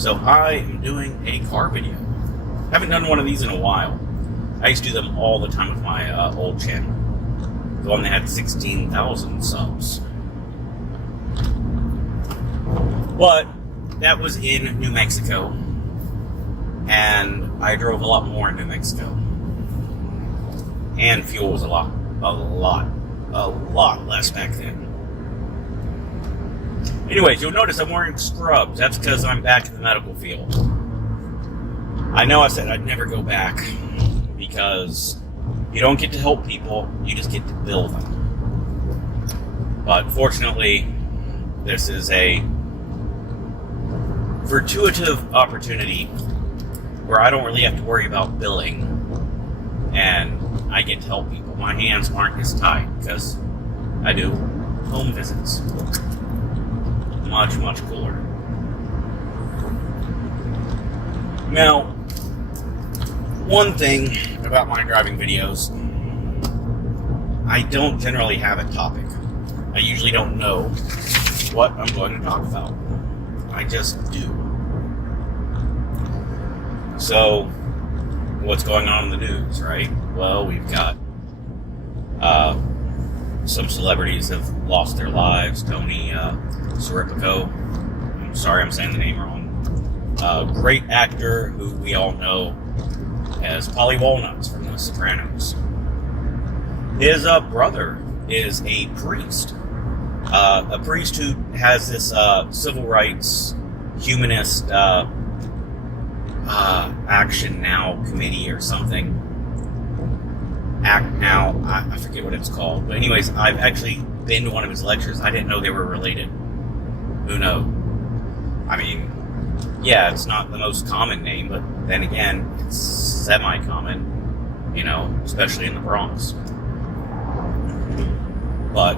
So I am doing a car video. Haven't done one of these in a while. I used to do them all the time with my old channel. The one that had 16,000 subs. But that was in New Mexico. And I drove a lot more in New Mexico. And fuel was a lot less back then. Anyways, you'll notice I'm wearing scrubs. That's because I'm back in the medical field. I know I said I'd never go back because you don't get to help people, you just get to bill them. But fortunately, this is a fortuitous opportunity where I don't really have to worry about billing and I get to help people. My hands aren't as tied because I do home visits. Much, much cooler. Now, one thing about my driving videos, I don't generally have a topic. I usually don't know what I'm going to talk about. I just do. So, what's going on in the news, right? Well, we've got some celebrities have lost their lives. Tony Siripico. I'm sorry I'm saying the name wrong. Great actor who we all know as Paulie Walnuts from The Sopranos. His brother is a priest. A priest who has this civil rights humanist Action Now committee or something. Act Now, I forget what it's called. But anyways, I've actually been to one of his lectures. I didn't know they were related. Who knows? I mean, yeah, it's not the most common name, but then again, it's semi-common, you know, especially in the Bronx. But,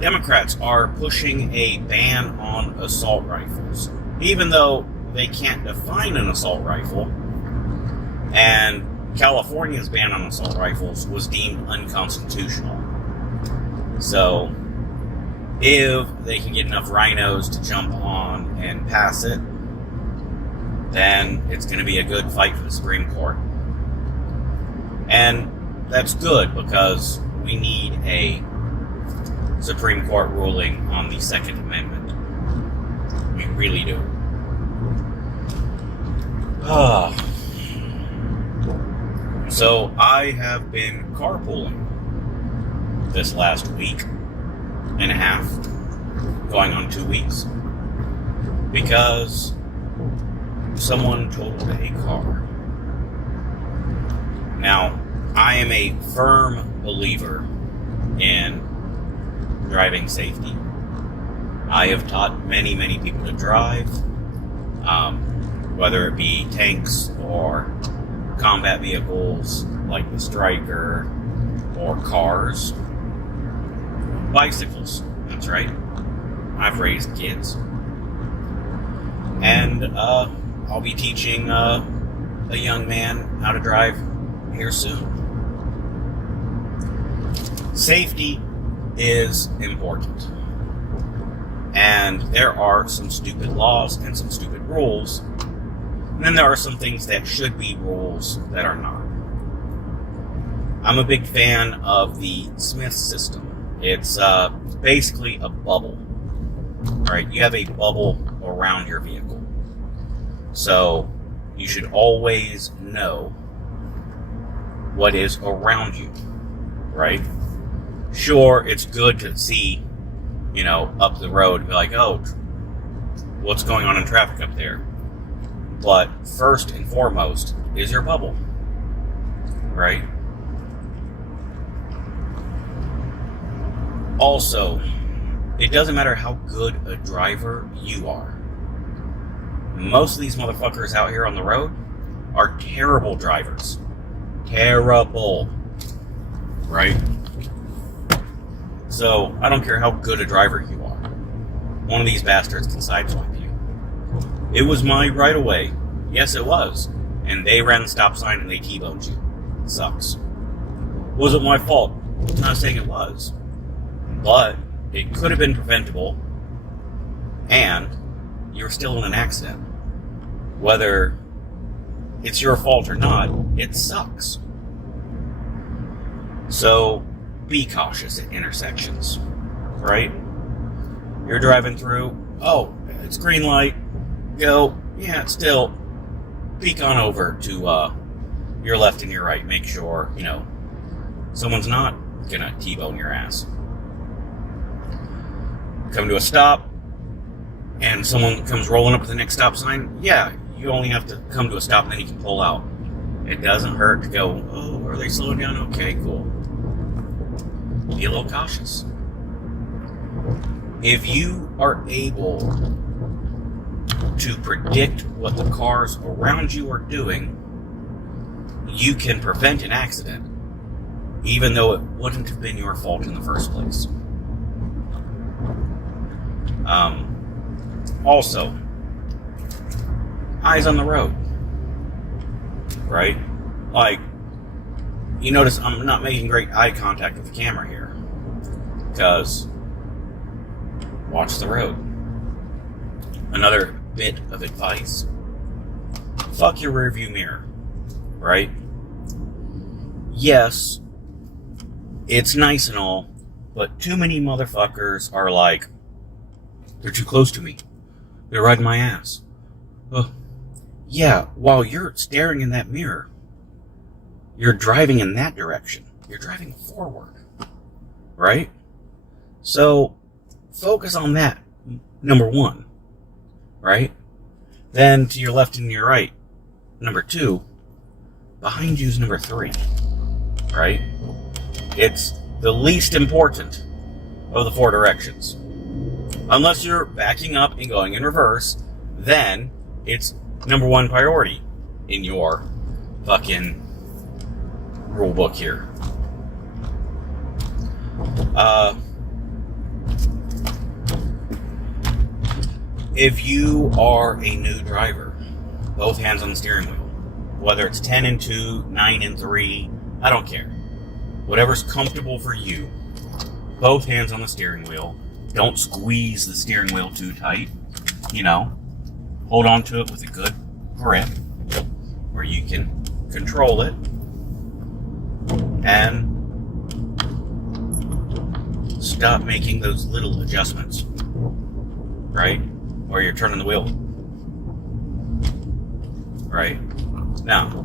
Democrats are pushing a ban on assault rifles, even though they can't define an assault rifle, and California's ban on assault rifles was deemed unconstitutional. So, if they can get enough rhinos to jump on and pass it, then it's going to be a good fight for the Supreme Court. And that's good because we need a Supreme Court ruling on the Second Amendment. We really do. So I have been carpooling this last week and a half, going on 2 weeks, because someone totaled a car. Now, I am a firm believer in driving safety. I have taught many, many people to drive, whether it be tanks or combat vehicles like the Stryker, or cars, bicycles, that's right. I've raised kids. And I'll be teaching a young man how to drive here soon. Safety is important. And there are some stupid laws and some stupid rules. And then there are some things that should be rules that are not. I'm a big fan of the Smith system. It's basically a bubble. Alright, you have a bubble around your vehicle. So, you should always know what is around you. Right? Sure, it's good to see, you know, up the road and be like, oh, what's going on in traffic up there? But first and foremost is your bubble. Right? Also, it doesn't matter how good a driver you are. Most of these motherfuckers out here on the road are terrible drivers. Terrible. Right? So, I don't care how good a driver you are. One of these bastards can sideswipe you. It was my right-of-way. Yes, it was. And they ran the stop sign and they T-boned you. It sucks. Wasn't my fault. I'm not saying it was. But it could have been preventable. And you're still in an accident. Whether it's your fault or not, it sucks. So be cautious at intersections, right? You're driving through, oh, it's green light, go, yeah, it's still, peek on over to your left and your right, make sure, someone's not gonna T-bone your ass. Come to a stop, and someone comes rolling up to the next stop sign, yeah, you only have to come to a stop and then you can pull out. It doesn't hurt to go, oh, are they slowing down? Okay, cool. Be a little cautious. If you are able to predict what the cars around you are doing, you can prevent an accident, even though it wouldn't have been your fault in the first place. Also, eyes on the road, right? Like, you notice I'm not making great eye contact with the camera here, because watch the road. Another bit of advice: fuck your rearview mirror, right? Yes, it's nice and all, but too many motherfuckers are like, they're too close to me. They're riding my ass. Oh, yeah, while you're staring in that mirror, you're driving in that direction. You're driving forward, right? So, focus on that, number one, right? Then to your left and your right, number two. Behind you is number three, right? It's the least important of the four directions. Unless you're backing up and going in reverse, then it's number one priority in your fucking rule book here. If you are a new driver, both hands on the steering wheel. Whether it's 10 and 2, 9 and 3, I don't care. Whatever's comfortable for you. Both hands on the steering wheel. Don't squeeze the steering wheel too tight. Hold on to it with a good grip where you can control it. And stop making those little adjustments, right? Where you're turning the wheel. Right? Now,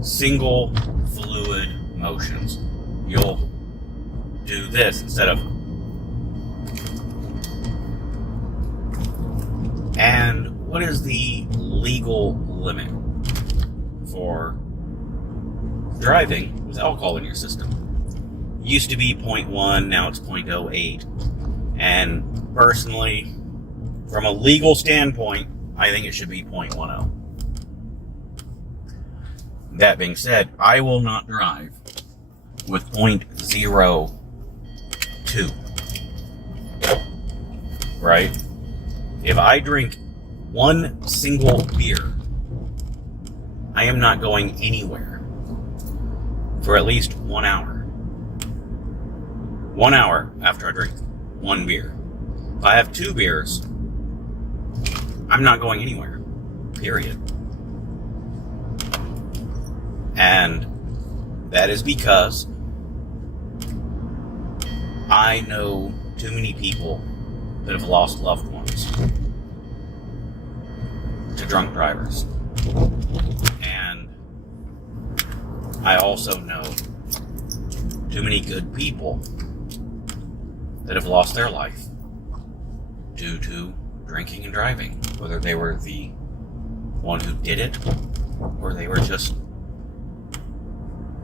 single fluid motions. You'll do this instead of. And what is the legal limit for driving with alcohol in your system? Used to be 0.1, now it's 0.08. And personally, from a legal standpoint, I think it should be 0.10. That being said, I will not drive with 0.02. Right? If I drink one single beer, I am not going anywhere for at least 1 hour. 1 hour after I drink one beer. If I have 2 beers, I'm not going anywhere. Period. And that is because I know too many people that have lost loved ones to drunk drivers. And I also know too many good people that have lost their life due to drinking and driving, whether they were the one who did it or they were just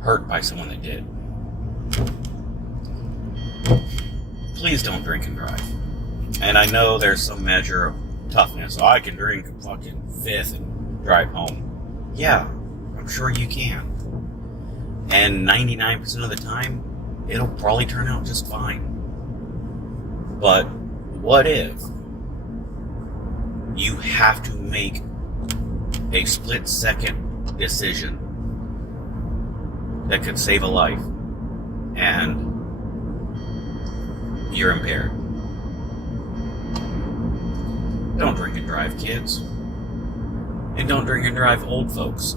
hurt by someone that did. Please don't drink and drive. And I know there's some measure of toughness. I can drink a fucking fifth and drive home. Yeah, I'm sure you can. And 99% of the time, it'll probably turn out just fine. But what if you have to make a split-second decision that could save a life and you're impaired? Don't drink and drive, kids. And don't drink and drive, old folks.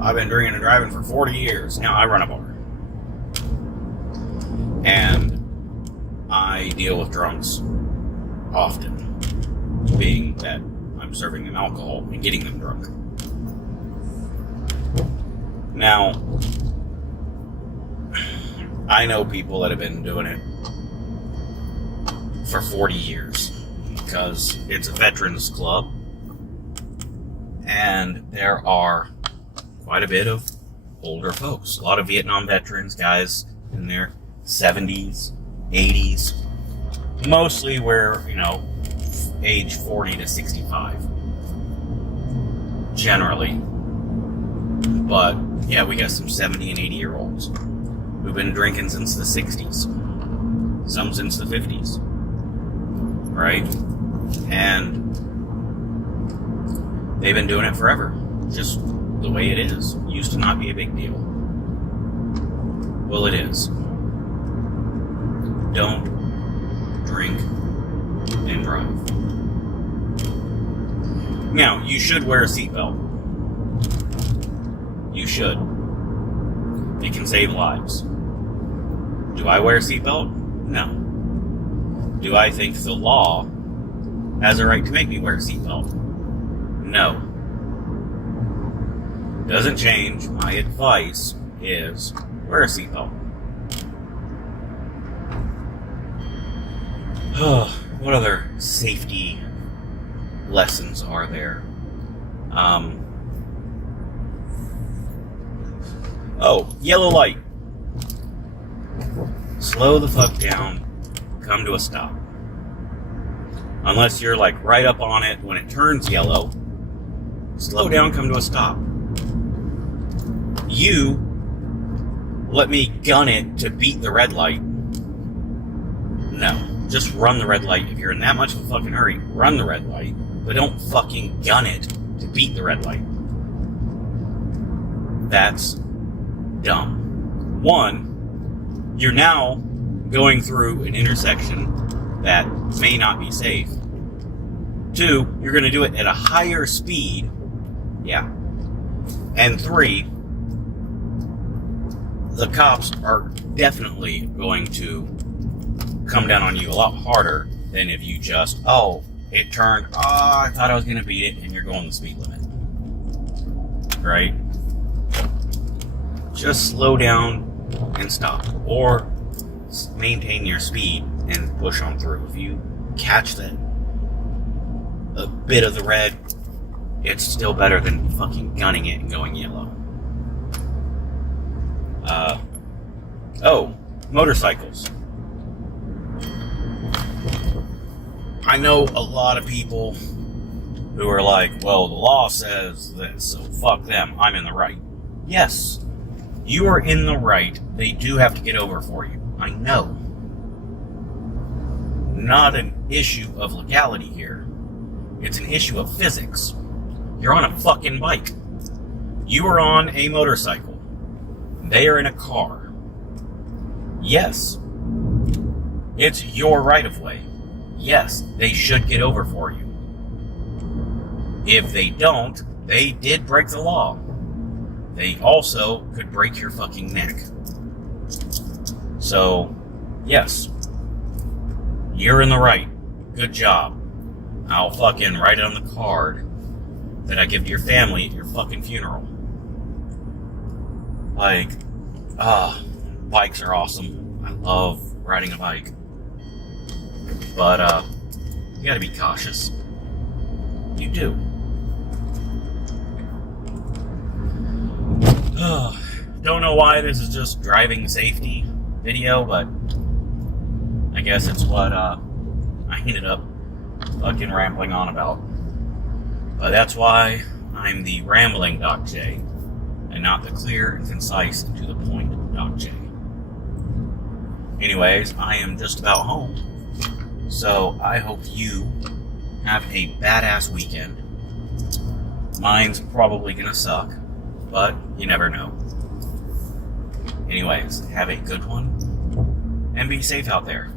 I've been drinking and driving for 40 years. Now I run a bar. And I deal with drunks often, being that I'm serving them alcohol and getting them drunk. Now, I know people that have been doing it for 40 years because it's a veterans club and there are quite a bit of older folks. A lot of Vietnam veterans, guys in their 70s, 80s, mostly where, age 40 to 65. Generally. But, yeah, we got some 70 and 80 year olds who've been drinking since the 60s. Some since the 50s. Right? And they've been doing it forever. Just the way it is. Used to not be a big deal. Well, it is. Don't drink and drive. Now, you should wear a seatbelt. You should. It can save lives. Do I wear a seatbelt? No. Do I think the law has a right to make me wear a seatbelt? No. Doesn't change. My advice is wear a seatbelt. What other safety lessons are there? Yellow light. Slow the fuck down. Come to a stop. Unless you're like right up on it when it turns yellow. Slow down, come to a stop. You let me gun it to beat the red light. No. Just run the red light. If you're in that much of a fucking hurry, run the red light. But don't fucking gun it to beat the red light. That's dumb. One, you're now going through an intersection that may not be safe. Two, you're going to do it at a higher speed. Yeah. And three, the cops are definitely going to come down on you a lot harder than if you just, it turned, I thought I was going to beat it, and you're going the speed limit. Right? Just slow down and stop. Or maintain your speed and push on through. If you catch a bit of the red, it's still better than fucking gunning it and going yellow. Motorcycles. I know a lot of people who are like, well, the law says this, so fuck them, I'm in the right. Yes, you are in the right. They do have to get over for you. I know. Not an issue of legality here. It's an issue of physics. You're on a fucking bike. You are on a motorcycle. They are in a car. Yes, it's your right of way. Yes, they should get over for you. If they don't, they did break the law. They also could break your fucking neck. So, yes, you're in the right. Good job. I'll fucking write it on the card that I give to your family at your fucking funeral. Bikes are awesome. I love riding a bike. But, you gotta be cautious. You do. Don't know why this is just driving safety video, but I guess it's what, I ended up fucking rambling on about. But that's why I'm the rambling Doc J, and not the clear and concise and to the point Doc J. Anyways, I am just about home. So I hope you have a badass weekend. Mine's probably gonna suck, but you never know. Anyways, have a good one, and be safe out there.